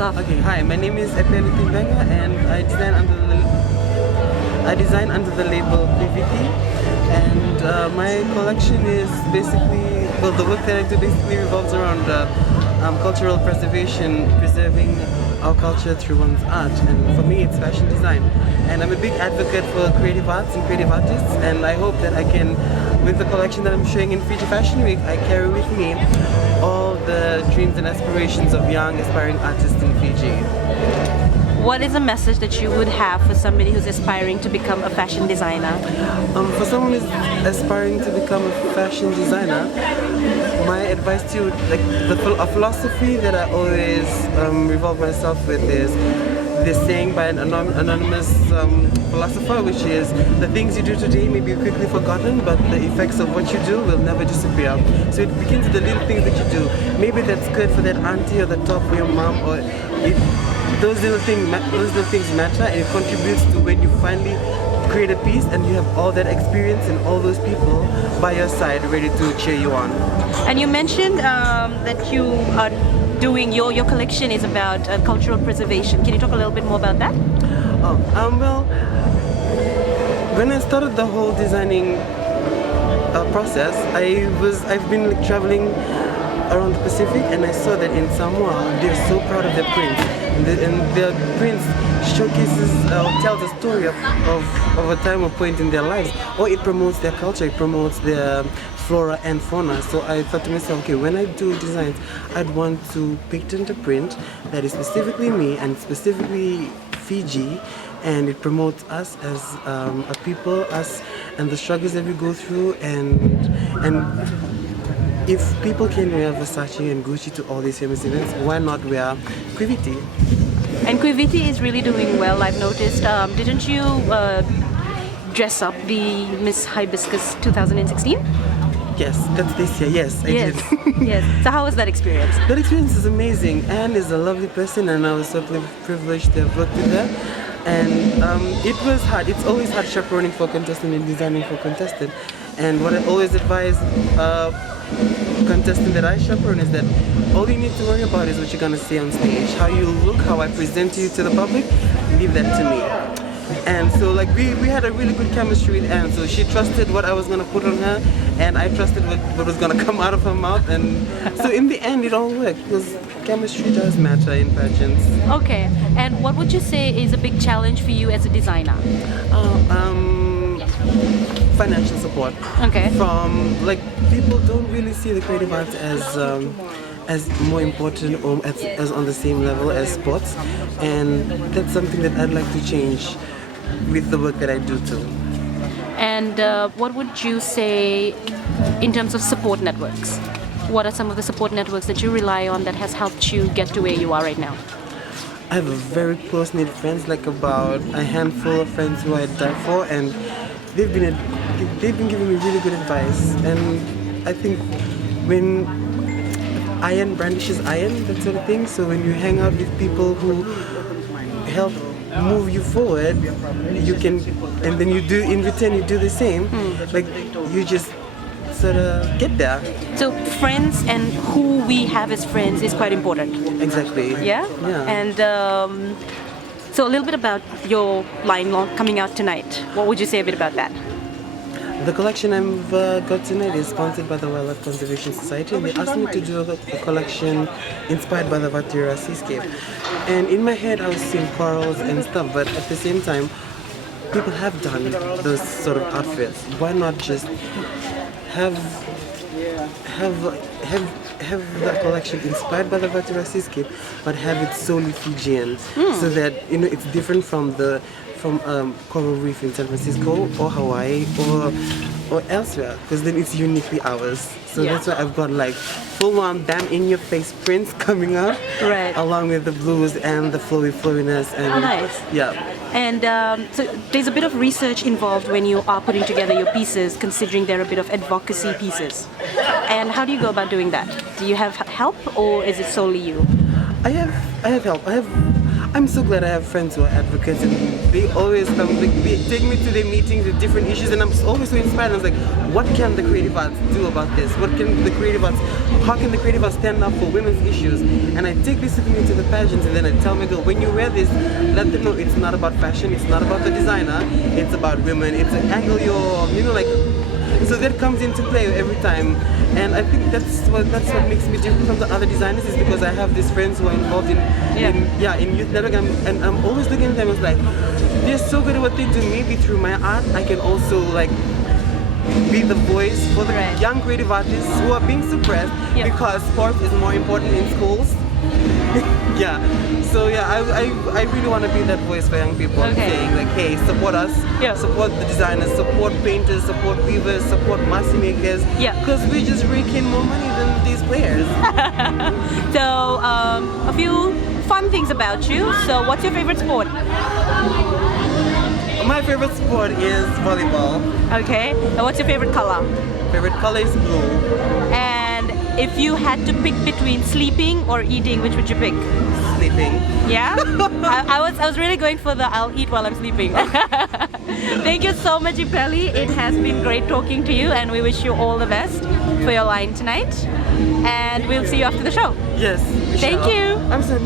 us off. Okay, hi, my name is Epeli and I design under the label PVT, and my collection is basically, well, the work that I do basically revolves around cultural preservation, preserving our culture through one's art, and for me it's fashion design. And I'm a big advocate for creative arts and creative artists, and I hope that I can, with the collection that I'm showing in Fiji Fashion Week, I carry with me all the dreams and aspirations of young aspiring artists in Fiji. What is a message that you would have for somebody who's aspiring to become a fashion designer? For someone who's aspiring to become a fashion designer, my advice to you, like a philosophy that I always revolve myself with is this saying by an anonymous philosopher, which is, the things you do today may be quickly forgotten, but the effects of what you do will never disappear. So it begins with the little things that you do. Maybe that's good for that auntie or the top for your mom, or those little things matter, and it contributes to when you finally create a piece and you have all that experience and all those people by your side ready to cheer you on. And you mentioned that you are doing your collection is about cultural preservation. Can you talk a little bit more about that? Well, when I started the whole designing process, I've been traveling around the Pacific, and I saw that in Samoa they're so proud of their prints, and their prints showcases or tells a story of a time or point in their lives, or it promotes their culture, it promotes their flora and fauna. So I thought to myself, okay, when I do designs, I'd want to patent a print that is specifically me and specifically Fiji, and it promotes us as a people, us and the struggles that we go through, and if people can wear Versace and Gucci to all these famous events, why not wear Quiviti? And Quiviti is really doing well, I've noticed. Didn't you dress up the Miss Hibiscus 2016? Yes, that's this year. Yes, I did. Yes. So how was that experience? That experience is amazing. Anne is a lovely person, and I was so privileged to have worked with her. And it was hard. It's always hard chaperoning for a contestant and designing for a contestant. And what I always advise contestant that I chaperone is that all you need to worry about is what you're gonna say on stage. How you look, how I present you to the public, leave that to me. And so like we had a really good chemistry with Anne, so she trusted what I was gonna put on her, and I trusted what was gonna come out of her mouth, and so in the end it all worked, because chemistry does matter in pageants. Okay, and what would you say is a big challenge for you as a designer? Financial support. Okay. From, like, people don't really see the creative arts as more important or as on the same level as sports, and that's something that I'd like to change with the work that I do too. And what would you say in terms of support networks? What are some of the support networks that you rely on that has helped you get to where you are right now? I have a very close-knit friends, like about a handful of friends who I die for, and they've been giving me really good advice. And I think when iron brandishes iron, that sort of thing, so when you hang out with people who help move you forward, you can, and then you do, in return you do the same, like you just sort of get there. So friends and who we have as friends is quite important. Exactly. Yeah? Yeah. And so a little bit about your line coming out tonight. What would you say a bit about that? The collection I've got tonight is sponsored by the Wildlife Conservation Society, and they asked me to do a collection inspired by the Vatira seascape. And in my head I was seeing corals and stuff, but at the same time, people have done those sort of outfits. Why not just have the collection inspired by the Vatira seascape, but have it solely Fijian, so that it's different from coral reef in San Francisco or Hawaii or elsewhere, because then it's uniquely ours. So that's why I've got like full-on bam-in-your-face prints coming up, right, along with the blues and the flowiness. And nice. Yeah. And so there's a bit of research involved when you are putting together your pieces, considering they're a bit of advocacy pieces. And how do you go about doing that? Do you have help, or is it solely you? I have help. I I'm so glad I have friends who are advocates, and they always come, like, they take me to their meetings with different issues, and I'm always so inspired. I was like, what can the creative arts do about this? How can the creative arts stand up for women's issues? And I take this with me to the pageants, and then I tell my girl, when you wear this, let them know it's not about fashion, it's not about the designer, it's about women, it's an angle so that comes into play every time. And I think that's what makes me different from the other designers, is because I have these friends who are involved in youth network, and I'm always looking at them as like, they're so good at what they do. Maybe through my art I can also like be the voice for the young creative artists who are being suppressed because sport is more important in schools. I really want to be that voice for young people, saying like, hey, support us, support the designers, support painters, support weavers, support mask makers, because we just rake in more money than these players. So a few fun things about you. So what's your favorite sport? My favorite sport is volleyball. Okay. And what's your favorite color? Favorite color is blue. And if you had to pick between sleeping or eating, which would you pick? Sleeping. Yeah? I was really going for the I'll eat while I'm sleeping. Thank you so much, Epeli. It has been great talking to you, and we wish you all the best for your line tonight. And we'll see you after the show. Yes. Thank you. I'm so